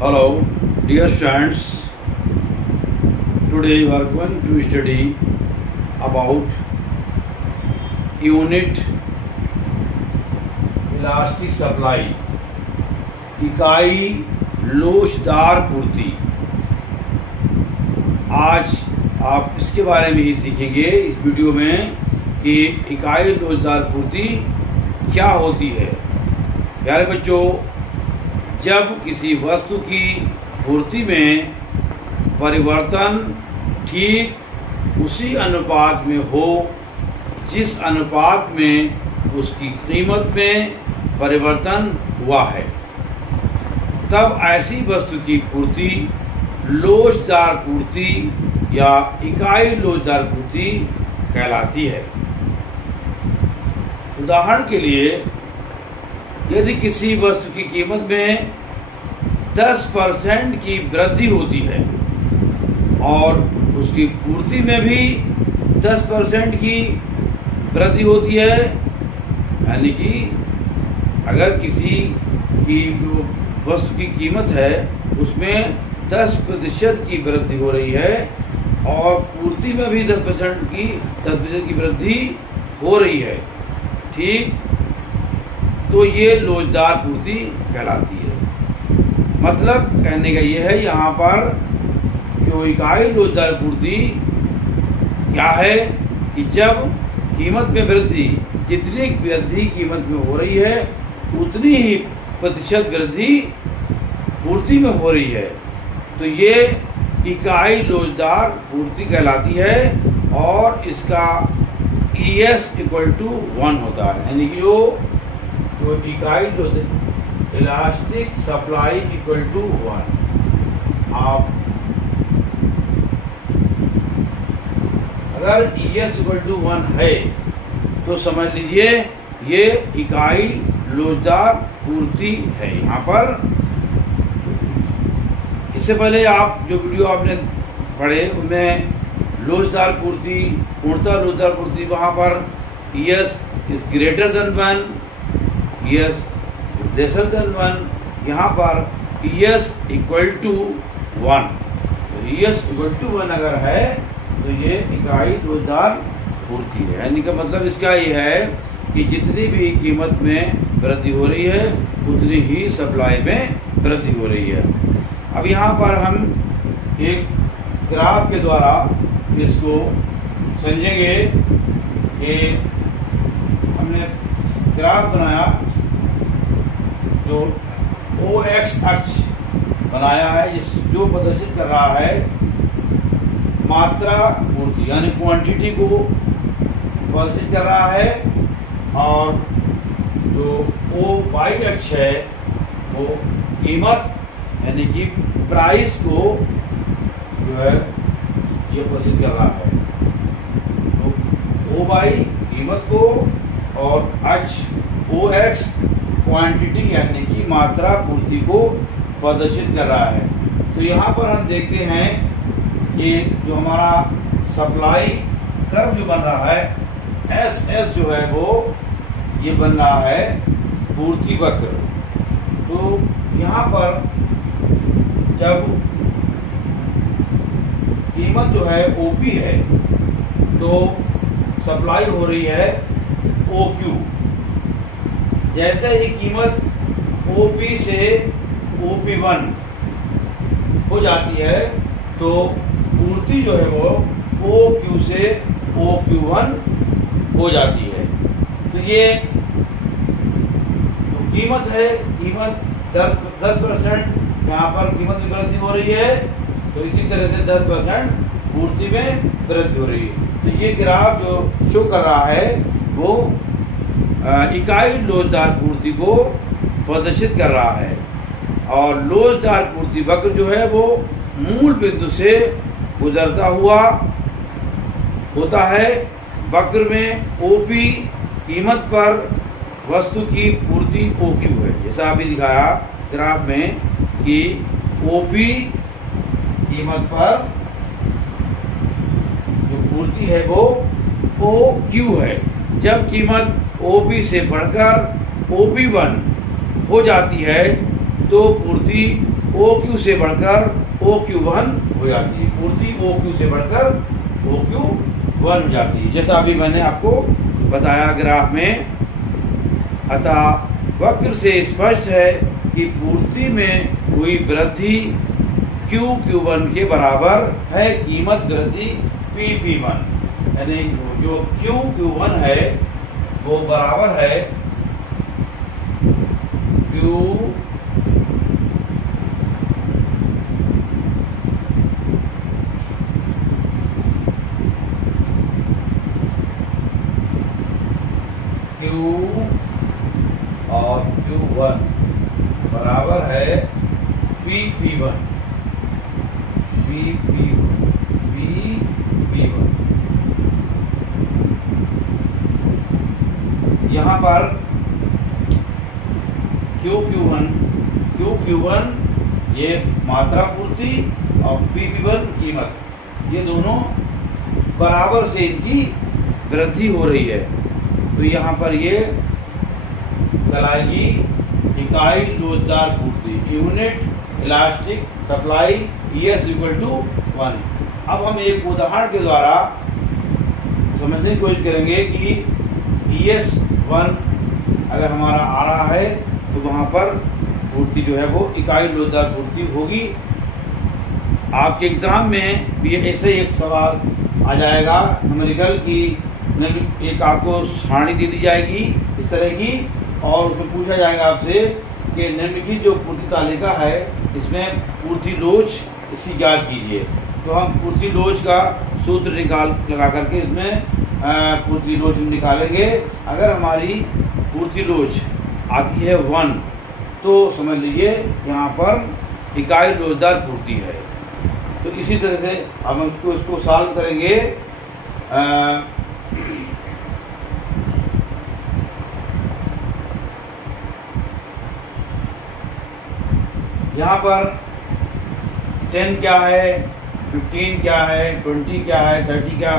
Hello, dear students. Today we are going to study about unit elastic supply, इकाई लोचदार पूर्ति। आज आप इसके बारे में ही सीखेंगे इस वीडियो में कि इकाई लोचदार पूर्ति क्या होती है। प्यारे बच्चों, जब किसी वस्तु की पूर्ति में परिवर्तन ठीक उसी अनुपात में हो जिस अनुपात में उसकी कीमत में परिवर्तन हुआ है, तब ऐसी वस्तु की पूर्ति लोचदार पूर्ति या इकाई लोचदार पूर्ति कहलाती है। उदाहरण के लिए, यदि किसी वस्तु की कीमत में 10% की वृद्धि होती है और उसकी पूर्ति में भी 10% की वृद्धि होती है, यानी कि अगर किसी की जो वस्तु की कीमत है उसमें 10% की वृद्धि हो रही है और पूर्ति में भी 10% की वृद्धि हो रही है, ठीक, तो ये लोचदार पूर्ति कहलाती है। मतलब कहने का ये है, यहाँ पर जो इकाई लोचदार पूर्ति क्या है कि जब कीमत में वृद्धि, जितनी वृद्धि कीमत में हो रही है उतनी ही प्रतिशत वृद्धि पूर्ति में हो रही है, तो ये इकाई लोचदार पूर्ति कहलाती है और इसका ES = 1 होता है। यानी कि जो इकाई इलास्टिक सप्लाई = 1। आप अगर ES = 1 है तो समझ लीजिए ये इकाई लोचदार पूर्ति है। यहाँ पर इससे पहले आप जो वीडियो आपने पढ़े उनमें लोचदार पूर्ति, पूर्णतः लोचदार पूर्ति, वहाँ पर ES is greater than 1, ES is lesser than 1, यहाँ पर ES = 1। तो ES = 1 अगर है तो ये इकाई लोचदार पूर्ति है। यानी का मतलब इसका ये है कि जितनी भी कीमत में वृद्धि हो रही है उतनी ही सप्लाई में वृद्धि हो रही है। अब यहाँ पर हम एक ग्राफ के द्वारा इसको समझेंगे कि हमने ग्राफ बनाया, जो OX अक्ष बनाया है, इस जो प्रदर्शित कर रहा है मात्रा पूर्ति यानी क्वांटिटी को प्रदर्शित कर रहा है, और जो OY अक्ष है वो कीमत यानी कि प्राइस को जो है ये प्रदर्शित कर रहा है। तो OY कीमत को और अक्ष OX क्वांटिटी यानी कि मात्रा पूर्ति को प्रदर्शित कर रहा है। तो यहाँ पर हम देखते हैं कि जो हमारा सप्लाई कर्व जो बन रहा है SS जो है वो ये बन रहा है पूर्ति वक्र। तो यहाँ पर जब कीमत जो है OP है तो सप्लाई हो रही है OQ। जैसे ही कीमत OP से OP1 हो जाती है तो पूर्ति जो है वो OQ से OQ1 हो जाती है। तो ये जो कीमत है, कीमत 10% यहाँ पर कीमत में वृद्धि हो रही है, तो इसी तरह से 10% पूर्ति में वृद्धि हो रही है। तो ये ग्राफ जो शो कर रहा है वो इकाई लोचदार पूर्ति को प्रदर्शित कर रहा है, और लोचदार पूर्ति वक्र जो है वो मूल बिंदु से गुजरता हुआ होता है। वक्र में OP कीमत पर वस्तु की पूर्ति OQ है, जैसा अभी दिखाया ग्राफ में कि OP कीमत पर जो पूर्ति है वो OQ है। जब कीमत OP से बढ़कर OP1 हो जाती है तो पूर्ति OQ से बढ़कर OQ1 हो जाती है, पूर्ति OQ से बढ़कर OQ1 हो जाती है, जैसा अभी मैंने आपको बताया ग्राफ में। अतः वक्र से स्पष्ट है कि पूर्ति में हुई वृद्धि QQ1 के बराबर है कीमत वृद्धि PP1, यानी जो QQ1 है वो बराबर है Q और Q1 बराबर है PP1। यहाँ पर QQ1 ये मात्रा पूर्ति और PP1 कीमत, ये दोनों बराबर से इनकी वृद्धि हो रही है। तो यहाँ पर ये कहलाएगी इकाई लोचदार पूर्ति, यूनिट इलास्टिक सप्लाई ES = 1। अब हम एक उदाहरण के द्वारा समझने की कोशिश करेंगे कि ES1 अगर हमारा आ रहा है तो वहाँ पर पूर्ति जो है वो इकाई लोचदार पूर्ति होगी। आपके एग्ज़ाम में भी ऐसे एक सवाल आ जाएगा न्यूमेरिकल की, एक आपको सारणी दे दी जाएगी इस तरह की, और उसमें पूछा जाएगा आपसे कि निम्नलिखित जो पूर्ति तालिका है इसमें पूर्ति लोच इसकी ज्ञात कीजिए। तो हम पूर्ति लोच का सूत्र लगा करके इसमें पूर्ति लोच निकालेंगे। अगर हमारी पूर्ति लोच आती है 1 तो समझ लीजिए यहाँ पर इकाई लोचदार पूर्ति है। तो इसी तरह से हम इसको सॉल्व करेंगे। यहाँ पर 10 क्या है, 15 क्या है, 20 क्या है, 30 क्या,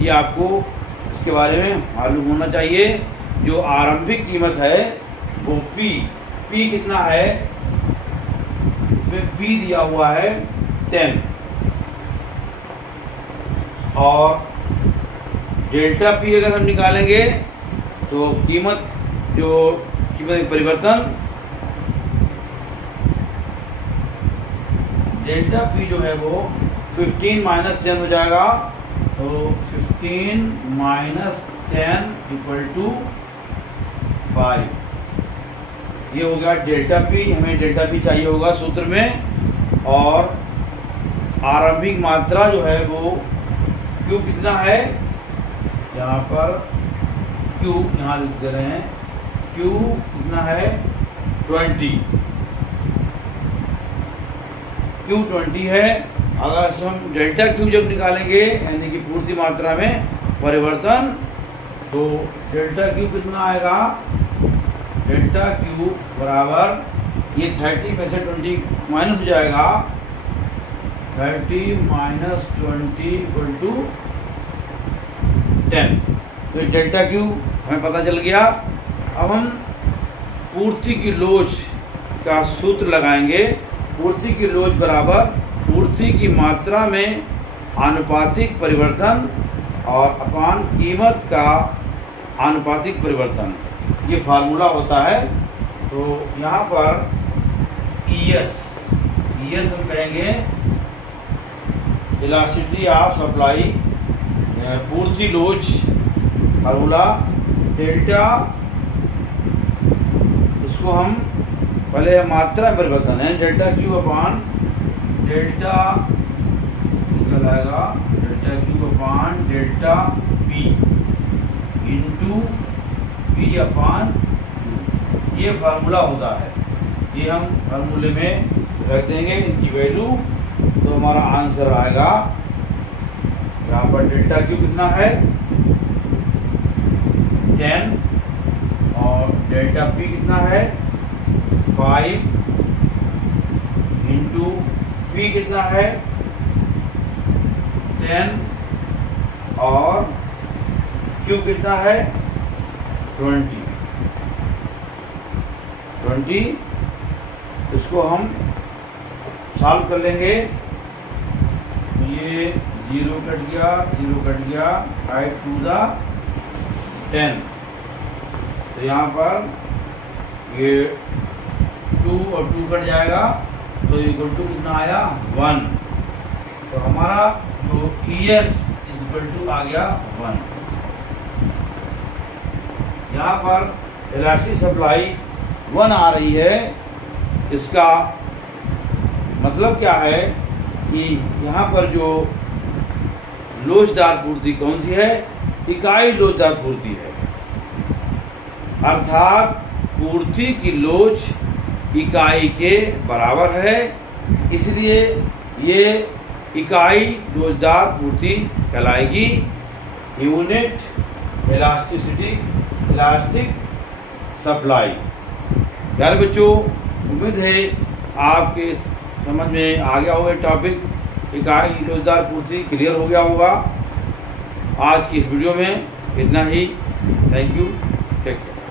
ये आपको इसके बारे में मालूम होना चाहिए। जो आरंभिक कीमत है वो P कितना है, इसमें P दिया हुआ है 10, और डेल्टा P अगर हम निकालेंगे तो कीमत परिवर्तन डेल्टा P जो है वो 15 - 10 हो जाएगा। तो 15 - 10 = 5, ये हो गया डेल्टा P। हमें डेल्टा P चाहिए होगा सूत्र में। और आरंभिक मात्रा जो है वो Q कितना है, यहाँ पर Q यहाँ लिख दे रहे हैं, Q कितना है 20, Q 20 है। अगर हम डेल्टा Q जब निकालेंगे यानी कि पूर्ति मात्रा में परिवर्तन, तो डेल्टा Q कितना आएगा, डेल्टा Q बराबर ये 30 में से 20 माइनस हो जाएगा, 30 - 20 = 10। तो डेल्टा Q हमें पता चल गया। अब हम पूर्ति की लोच का सूत्र लगाएंगे। पूर्ति की लोच बराबर पूर्ति की मात्रा में आनुपातिक परिवर्तन और अपान कीमत का आनुपातिक परिवर्तन, ये फार्मूला होता है। तो यहाँ पर ES हम कहेंगे इलास्टिसिटी ऑफ सप्लाई, पूर्ति लोच फार्मूला डेल्टा, इसको हम पहले मात्रा परिवर्तन है डेल्टा Q अपान डेल्टा निकल आएगा, डेल्टा Q अपान डेल्टा P इंटू P अपान, ये फार्मूला होता है। ये हम फार्मूले में रख देंगे इनकी वैल्यू, तो हमारा आंसर आएगा यहाँ पर डेल्टा Q कितना है 10, और डेल्टा P कितना है 5 इंटू P कितना है 10, और Q कितना है 20। इसको हम सॉल्व कर लेंगे। ये 0 कट गया, 0 कट गया, 5 to the 10। तो यहाँ पर ये 2 और 2 कट जाएगा, तो इक्वल टू कितना आया 1। तो हमारा जो ES इक्वल टू आ गया 1। यहाँ पर इलास्टिक सप्लाई 1 आ रही है। इसका मतलब क्या है कि यहाँ पर जो लोचदार पूर्ति कौन सी है, इकाई लोचदार पूर्ति है, अर्थात पूर्ति की लोच इकाई के बराबर है, इसलिए ये इकाई लोचदार पूर्ति कहलाएगी। Unit elasticity elastic supply. प्यारे बच्चों, उम्मीद है आपके समझ में आ गया होगा टॉपिक, इकाई लोचदार पूर्ति क्लियर हो गया होगा। आज की इस वीडियो में इतना ही। Thank you, take care.